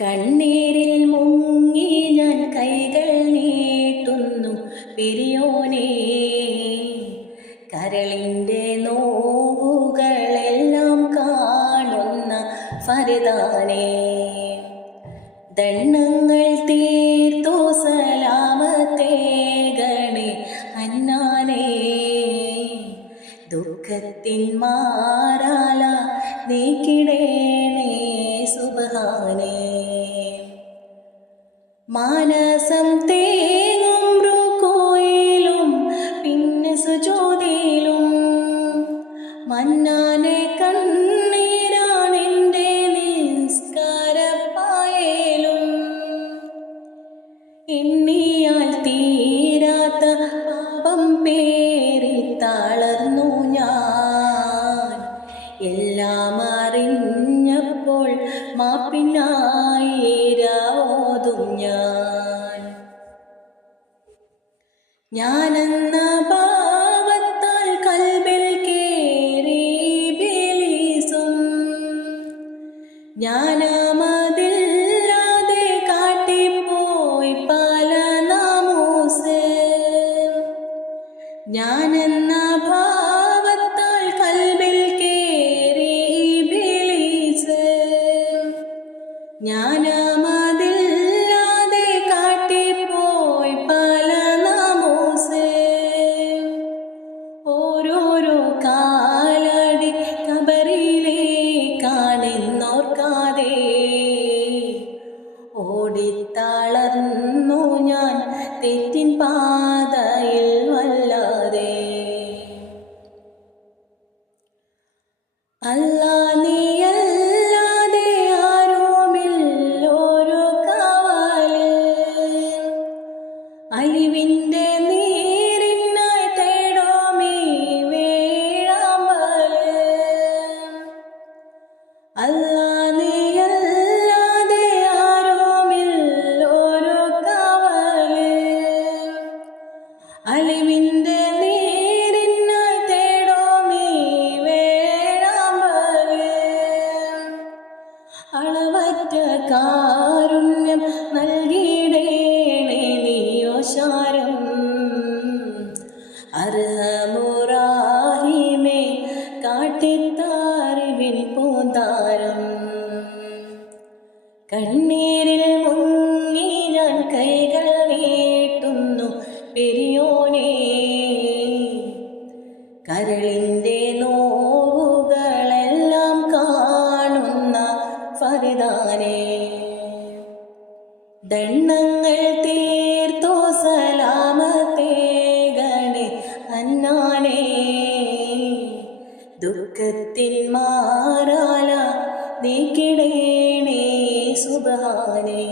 കണ്ണീരിൽ മുങ്ങി ഞാൻ കൈകൾ നീട്ടുന്നു പെരിയോനേ. കരളിൻ്റെ നോവുകളെല്ലാം കാണുന്ന ഫർദാനേ. ദണ്ണങ്ങൾ തീർത്തോ സലാമത്തേകണേ അന്നാനേ. ദുഃഖത്തിൻ മാറാല നീക്കിടേണേ സുബ്ഹാനേ. മാനസം തേങ്ങും റുകൂയിലും പിന്നെ സുജൂദിലും മന്നാനെ കണ്ണീരാണെൻ്റെ നിസ്കാരപ്പായലും. എണ്ണിയാൽ തീരാത്ത പാപം പേറി തളർന്നു ഞാൻ. എല്ലാം അറിഞ്ഞപ്പോൾ മാപ്പിനായി ഓതും ഞാനെന്ന ഭാവത്താൽ കൽബിൽ കേറി ഇബ്ലീസും. ഞാനാമതില്ലാതെ കാട്ടിപ്പോയി പല നാമൂസ്. ഞാനെന്ന ഭാവത്താൽ കൽബിൽ കേറി ഇബ്ലീസ്. ഞാനാമതില്ലാതെ കാട്ടിപ്പോയി പല നാമൂസ്. ഓരോരോ കാലടി കബറിലേക്കാണെന്നോർക്കാതെ ഓടിത്തളർന്നു ഞാൻ തെറ്റിൻ പാതയിൽ വല്ലാതെ. അല്ലാ നീയല്ലാതെ ആരുമില്ലൊരു കാവല്. അലിവിൻ്റെ നീരിനായി തേടോമീ വേഴാമ്പല്. അല്ലാ നീയല്ലാതെ ആരുമില്ലൊരു കാവല്. അലിവിൻ്റെ നീരിനായി തേടോമീ വേഴാമ്പല്. അളവറ്റ കാരുണ്യം നൽകിടേണേ നീയോശാരം. അർഹമുറാഹിമേ കാട്ടിത്താറിവിൻ പൂന്താരം. കണ്ണീരിൽ മുങ്ങി ഞാൻ കൈകൾ നീട്ടുന്നു പെരിയോനേ. കരളിൻ്റെ നോവുകളെല്ലാം കാണുന്ന ഫർദാനേ. ദണ്ണങ്ങൾ തീർത്തോ സലാമത്തേകണേ അന്നാനേ. ദുഃഖത്തിൻ മാറാല നീക്കിടേണേ സുബ്ഹാനേ.